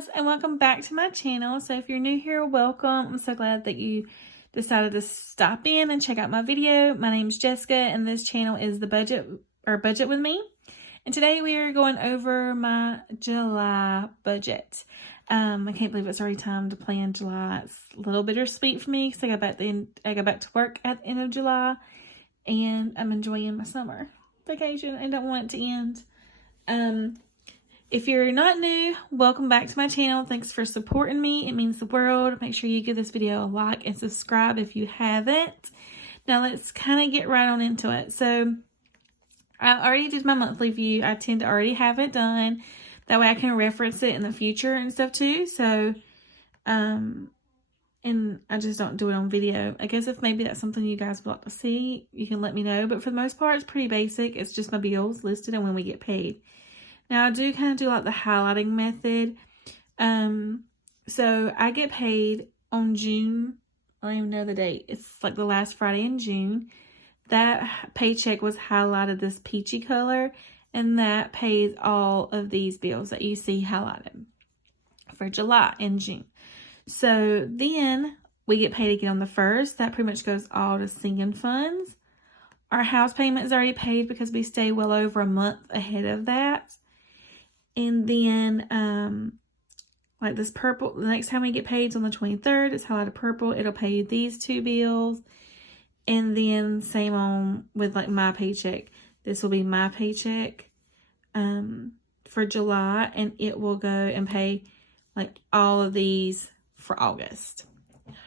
Jess, and welcome back to my channel. So if you're new here, welcome. I'm so glad that you decided to stop in and check out my video. My name is Jessica, and this channel is the Budget with Me. And today we are going over my July budget. I can't believe it's already time to plan July. It's a little bittersweet for me because I go back to work at the end of July, and I'm enjoying my summer vacation. I don't want it to end. If you're not new, welcome back to my channel. Thanks for supporting me. It means the world. Make sure you give this video a like and subscribe if you haven't. Now let's kind of get right on into it. So I already did my monthly view. I tend to already have it done. That way I can reference it in the future and stuff too. So, and I just don't do it on video. I guess if maybe that's something you guys would like to see, you can let me know. But for the most part, it's pretty basic. It's just my bills listed and when we get paid. Now, I do kind of do like the highlighting method. So I get paid on June. I don't even know the date. It's like the last Friday in June. That paycheck was highlighted this peachy color, and that pays all of these bills that you see highlighted for July and June. So then we get paid again on the 1st. That pretty much goes all to sinking funds. Our house payment is already paid because we stay well over a month ahead of that. And then, like this purple, the next time we get paid is on the 23rd. It's highlighted purple. It'll pay these two bills. And then same on with like my paycheck. This will be my paycheck for July. And it will go and pay like all of these for August.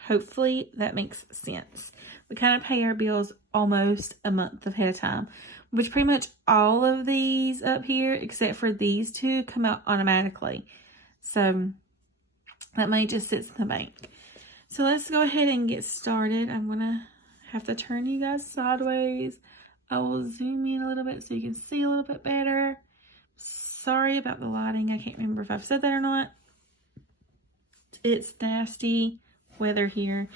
Hopefully that makes sense. We kind of pay our bills almost a month ahead of time, which pretty much all of these up here, except for these two, come out automatically. So that money just sits in the bank. So let's go ahead and get started. I'm going to have to turn you guys sideways. I will zoom in a little bit so you can see a little bit better. Sorry about the lighting. I can't remember if I've said that or not. It's nasty weather here,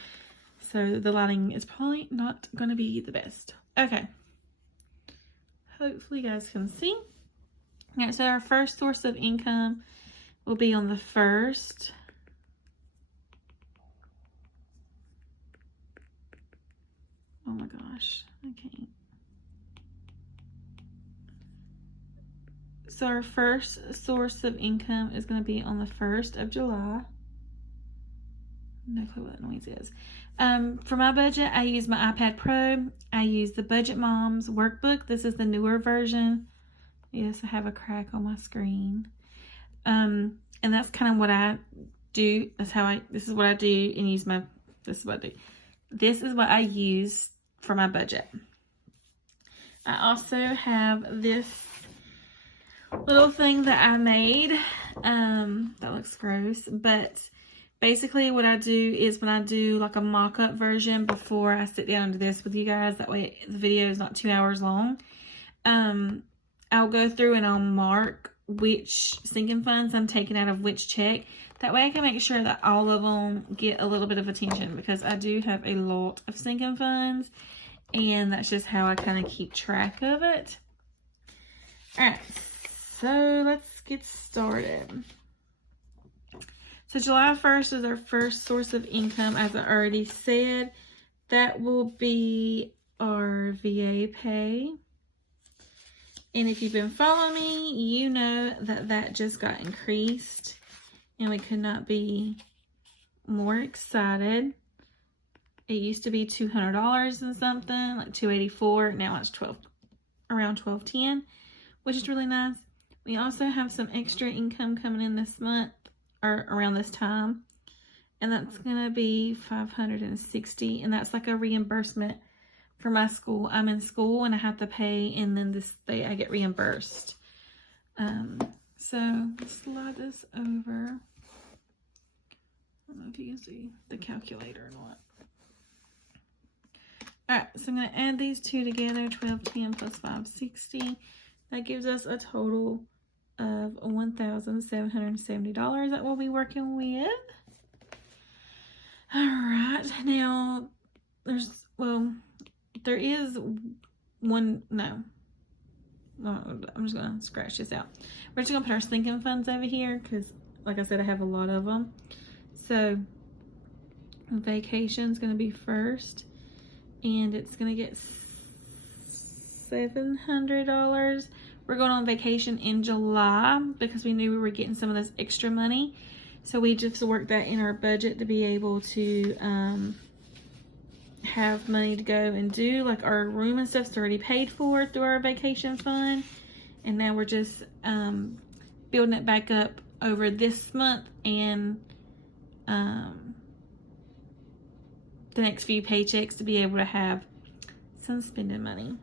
so the lighting is probably not going to be the best. Okay. Hopefully you guys can see. Alright, so our first source of income will be on the 1st. Oh my gosh, I can't. So our first source of income is going to be on the 1st of July. No clue what that noise is. For my budget, I use my iPad Pro. I use the Budget Moms workbook. This is the newer version. Yes, I have a crack on my screen. And that's kind of what I do. This is what I do and use my, this is what I do. This is what I use for my budget. I also have this little thing that I made. That looks gross, but basically what I do is when I do like a mock-up version before I sit down and do this with you guys, that way the video is not 2 hours long, I'll go through and I'll mark which sinking funds I'm taking out of which check. That way I can make sure that all of them get a little bit of attention because I do have a lot of sinking funds and that's just how I kind of keep track of it. Alright, so let's get started. So July 1st is our first source of income, as I already said. That will be our VA pay. And if you've been following me, you know that that just got increased. And we could not be more excited. It used to be $200 and something, like $284. Now it's around $12.10, which is really nice. We also have some extra income coming in this month. Or around this time, and that's gonna be $560, and that's like a reimbursement for my school. I'm in school and I have to pay, and then I get reimbursed. So let's slide this over. I don't know if you can see the calculator or not. Alright, so I'm gonna add these two together, 1210 plus 560. That gives us a total of $1,770 that we'll be working with. All right, now there is one, no, I'm just gonna scratch this out. We're just gonna put our sinking funds over here because like I said, I have a lot of them. So vacation's going to be first, and it's going to get $700. We're going on vacation in July because we knew we were getting some of this extra money. So we just worked that in our budget to be able to have money to go and do, like our room and stuff's already paid for through our vacation fund. And now we're just building it back up over this month and the next few paychecks to be able to have some spending money.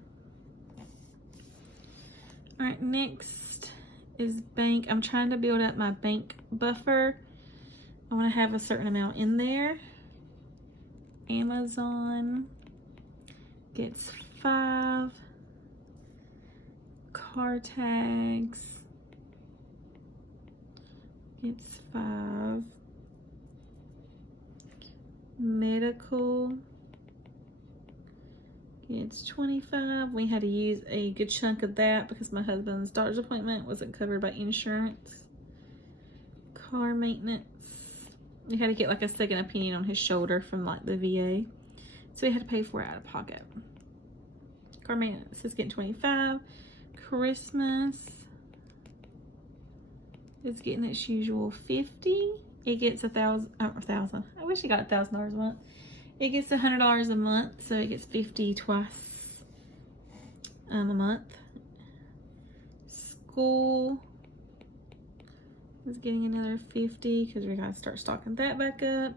All right, next is bank. I'm trying to build up my bank buffer. I want to have a certain amount in there. Amazon gets 5. Car tags gets 5. Medical gets 25. We had to use a good chunk of that because my husband's doctor's appointment wasn't covered by insurance. Car maintenance, we had to get like a second opinion on his shoulder from like the VA, so we had to pay for it out of pocket. Car maintenance is getting 25. Christmas is getting its usual 50. It gets $1,000. I wish it got $1,000 a month. It gets $100 a month, so it gets 50 twice a month. School is getting another 50 because we gotta start stocking that back up.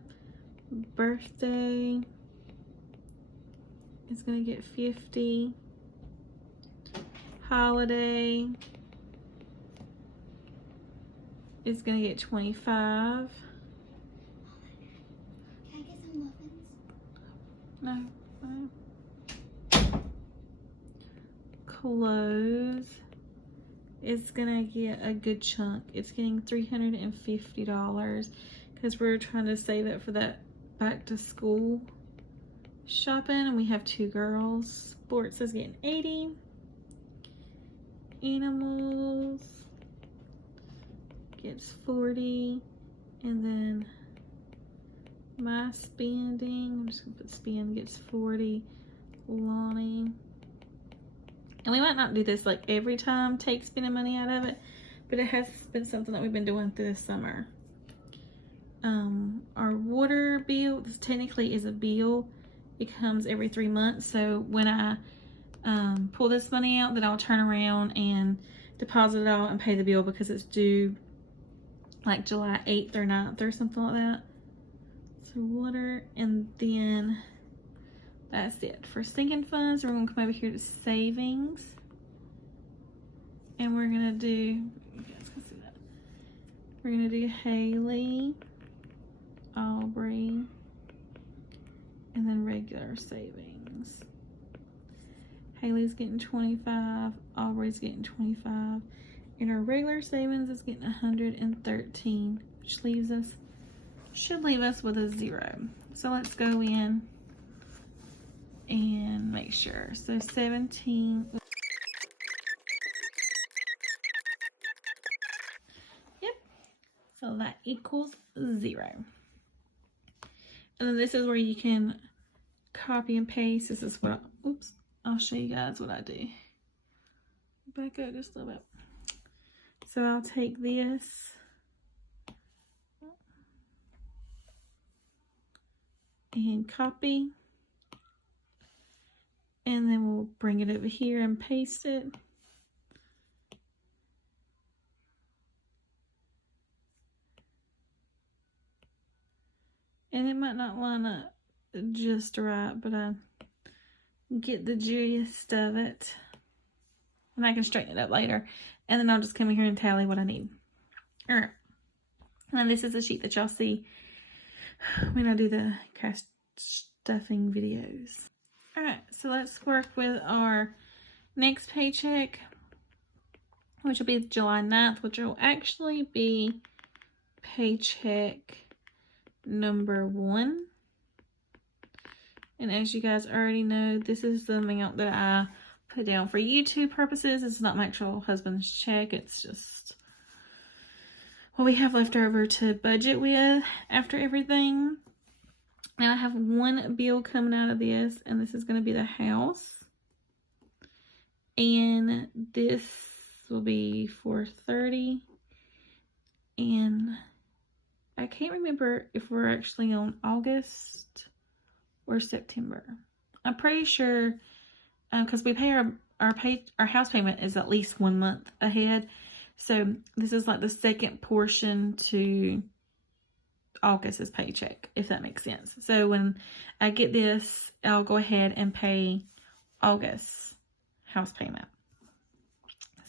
Birthday is gonna get 50. Holiday is gonna get 25. Can I get some muffins? No. Clothes is gonna get a good chunk. It's getting $350 because we're trying to save it for that back to school shopping, and we have 2 girls. Sports is getting 80. Animals gets 40, and then my spending, I'm just gonna put spend, gets 40. Lonnie, and we might not do this like every time, take spending money out of it, but it has been something that we've been doing through the summer. Our water bill, this technically is a bill. It comes every 3 months, so when I pull this money out, then I'll turn around and deposit it all and pay the bill because it's due like July 8th or 9th or something like that. So water, and then that's it for sinking funds. We're gonna come over here to savings, and we're gonna do, you guys can see that. We're gonna do Haley, Aubrey, and then regular savings. Haley's getting 25, Aubrey's getting 25, and our regular savings is getting 113, which leaves us, should leave us with a 0. So let's go in and make sure. So 17. Yep. So that equals 0. And then this is where you can copy and paste. This is what, oops. I'll show you guys what I do. Back up just a little bit. So I'll take this and copy, and then we'll bring it over here and paste it. And it might not line up just right, but I get the gist of it, and I can straighten it up later, and then I'll just come in here and tally what I need. All right, and this is a sheet that y'all see when I do the cash stuffing videos. All right, so let's work with our next paycheck, which will be July 9th, which will actually be paycheck number 1. And as you guys already know, this is the amount that I put down for YouTube purposes. It's not my actual husband's check. It's just what we have left over to budget with after everything. Now I have one bill coming out of this, and this is going to be the house. And this will be $430. And I can't remember if we're actually on August or September. I'm pretty sure, because we pay our house payment is at least 1 month ahead. So this is like the second portion to August's paycheck, if that makes sense. So when I get this, I'll go ahead and pay August's house payment.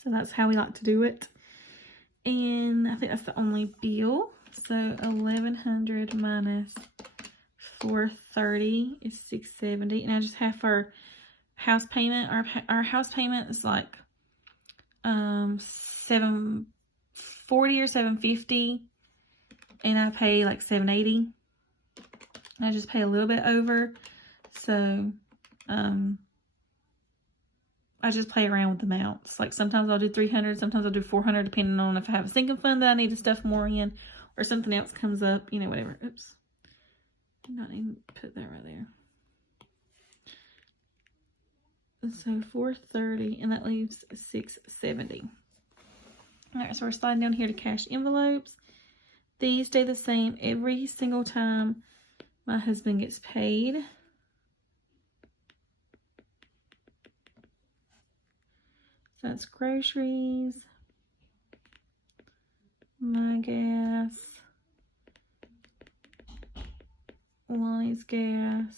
So that's how we like to do it. And I think that's the only bill. So $1,100 minus $430 is $670. And I just have our house payment. Our house payment is like $740 or $750, and I pay like $780. I just pay a little bit over, so I just play around with the amounts. Like sometimes I'll do $300, sometimes I'll do $400, depending on if I have a sinking fund that I need to stuff more in, or something else comes up, you know, whatever. Oops, did not even put that right there. So $430, and that leaves $670. All right, so we're sliding down here to cash envelopes. These stay the same every single time my husband gets paid. So that's groceries, my gas, Lonnie's gas,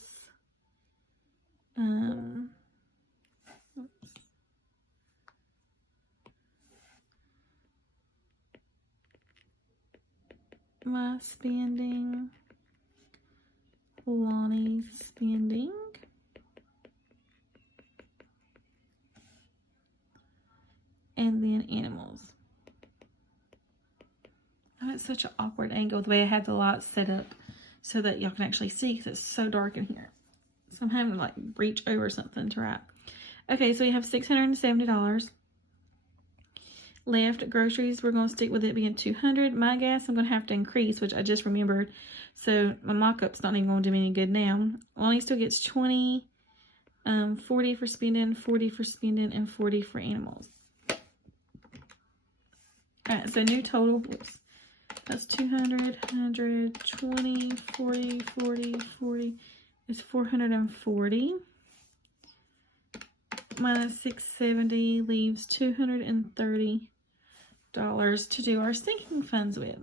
my spending, Lonnie's spending, and then animals. Oh, it's such an awkward angle the way I had the lights set up so that y'all can actually see, because it's so dark in here. So I'm having to like reach over something to write. Okay, so we have $670 left. Groceries, we're going to stick with it being $200. My gas, I'm going to have to increase, which I just remembered. So my mock-up's not even going to do me any good now. Lonnie still gets 20, 40 for spending, 40 for spending, and 40 for animals. Alright, so new total, whoops, that's 200, 100, 20, 40, 40, 40, is 440. Minus 670 leaves $230 to do our sinking funds with.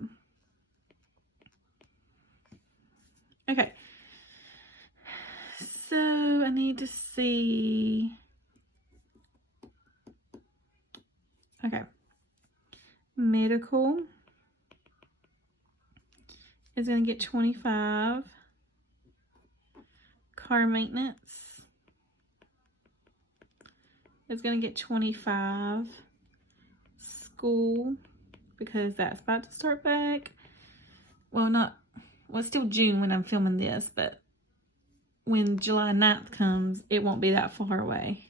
Okay, so I need to see, okay, medical is going to get 25, car maintenance is going to get 25, school, because that's about to start back, well, it's still June when I'm filming this, but when July 9th comes, it won't be that far away.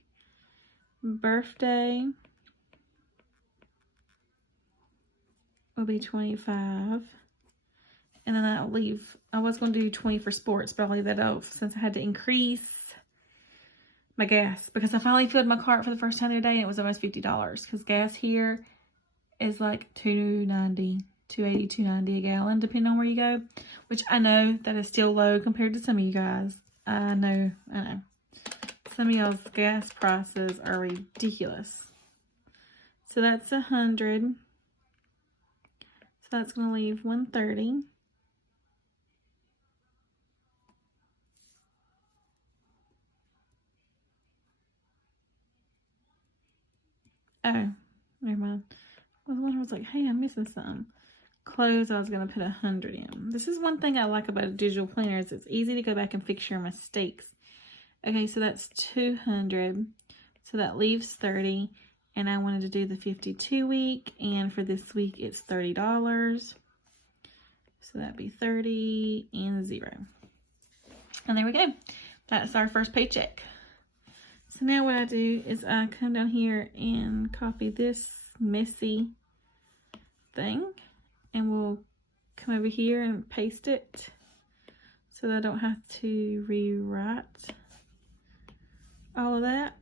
Birthday will be 25, and then I'll leave, I was going to do 20 for sports, but I'll leave that off since I had to increase my gas, because I finally filled my cart for the first time today, and it was almost $50, because gas here is like $2.90, $2.80, $2.90 a gallon, depending on where you go, which I know that is still low compared to some of you guys. I know. Some of y'all's gas prices are ridiculous. So that's 100. So that's going to leave 130. Oh, never mind. I was like, hey, I'm missing something. Clothes, I was going to put 100 in. This is one thing I like about a digital planner, is it's easy to go back and fix your mistakes. Okay, so that's 200. So that leaves 30. And I wanted to do the 52 week. And for this week, it's $30. So that'd be 30 and 0. And there we go. That's our first paycheck. So now what I do is I come down here and copy this messy thing. and we'll come over here and paste it so that I don't have to rewrite all of that.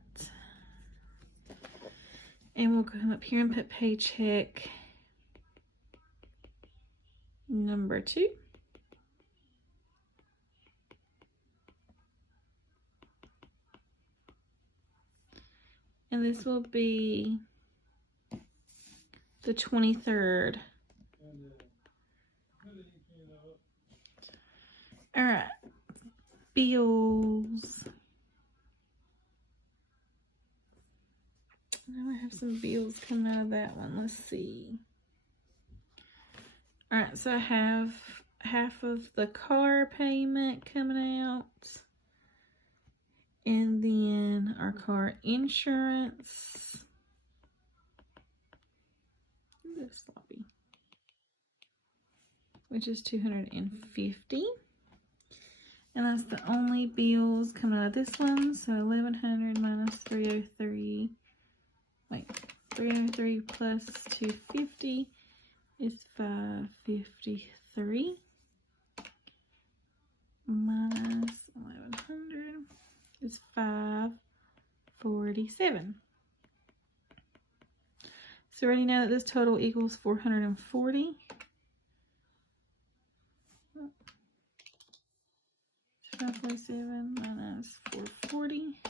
And we'll come up here and put paycheck number 2. And this will be the 23rd. All right, bills. Now I have some bills coming out of that one. Let's see. All right, so I have half of the car payment coming out. And then our car insurance. This sloppy. Which is $250. And that's the only bills coming out of this one. So 1,100 minus 303. Wait, 303 plus 250 is 553. Minus 1,100 is 547. So we already know that this total equals 440. 547 minus 440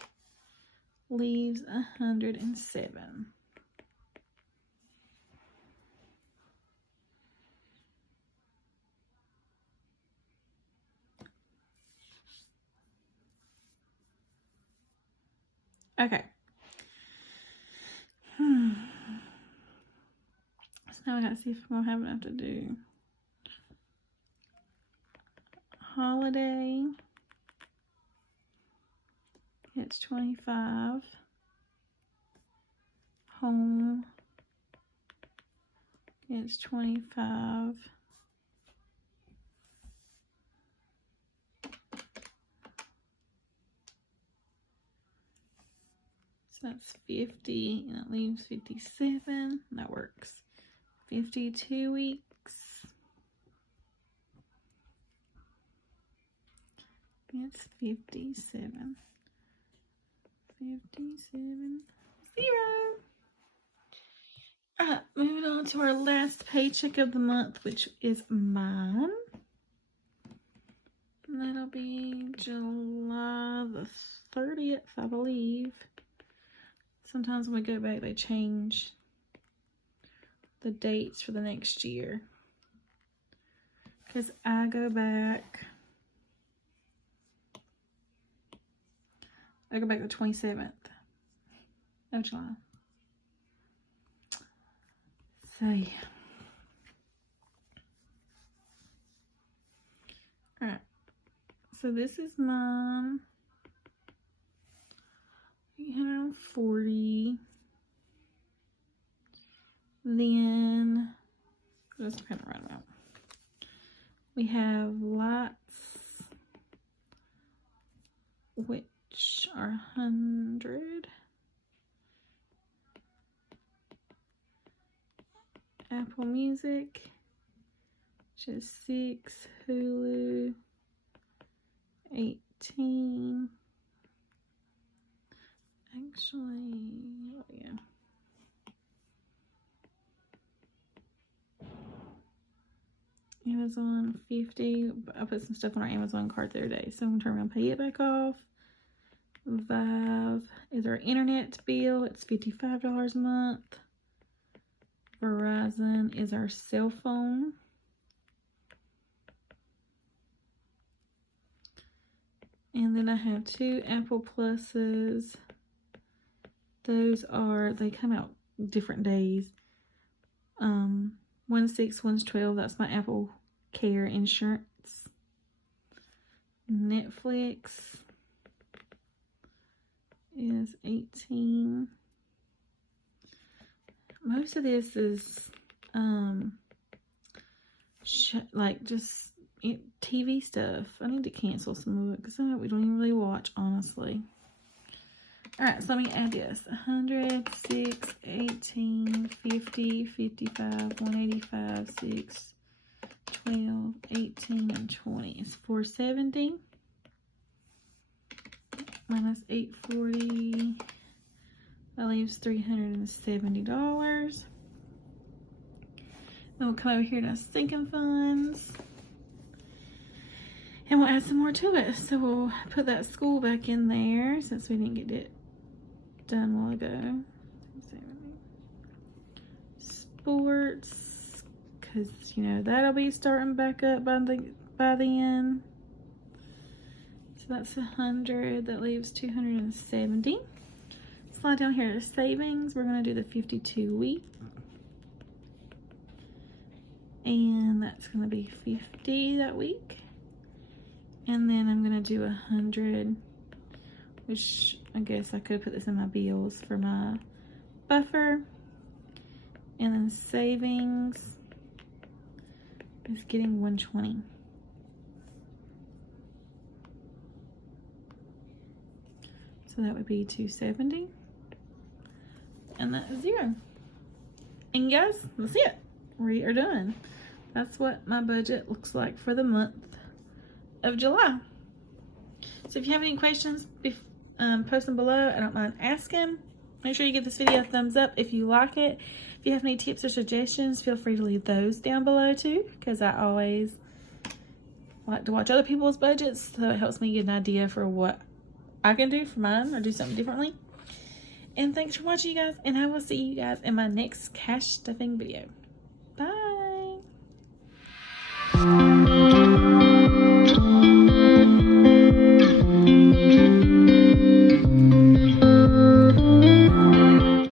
leaves 107. Okay. So now I gotta see if I'm gonna have enough to do holiday. It's 25. Home. It's 25. So that's 50, and that leaves 57. That works. 52 weeks. It's 57. 57, 0. Alright, moving on to our last paycheck of the month, which is mine. And that'll be July the 30th, I believe. Sometimes when we go back, they change the dates for the next year. Because I go back the 27th of July. So, yeah. Alright. So, this is mine. 840. Then, just kind of run out. We have lights, which are 100. Apple Music, which is 6. Hulu, 18. Actually, oh yeah. Amazon 50. I put some stuff on our Amazon cart the other day, so I'm gonna turn around and pay it back off. Vive is our internet bill. It's $55 a month. Verizon is our cell phone. And then I have 2 Apple Pluses. Those are, they come out different days. One's 6, one's 12. That's my Apple Care insurance. Netflix is 18. Most of this is like just TV stuff. I need to cancel some of it because we don't even really watch, honestly. Alright, so let me add this. 100, 6, 18, 50, 55, 185, 6, 12, 18, and 20 is $470. Minus $840. That leaves $370. Then we'll come over here to sinking funds. And we'll add some more to it. So we'll put that school back in there since we didn't get it done a while ago. Sports, because you know that'll be starting back up by the end. So that's 100. That leaves 270. Slide down here to savings. We're going to do the 52-week. And that's going to be 50 that week. And then I'm going to do 100, which I guess I could put this in my bills for my buffer. And then savings is getting 120. So that would be 270. And that is 0. And guys, that's it. We are done. That's what my budget looks like for the month of July. So if you have any questions, post them below. I don't mind asking. Make sure you give this video a thumbs up if you like it. If you have any tips or suggestions, feel free to leave those down below too, because I always like to watch other people's budgets, so it helps me get an idea for what I can do for mine or do something differently. And thanks for watching, you guys, and I will see you guys in my next cash stuffing video. Bye.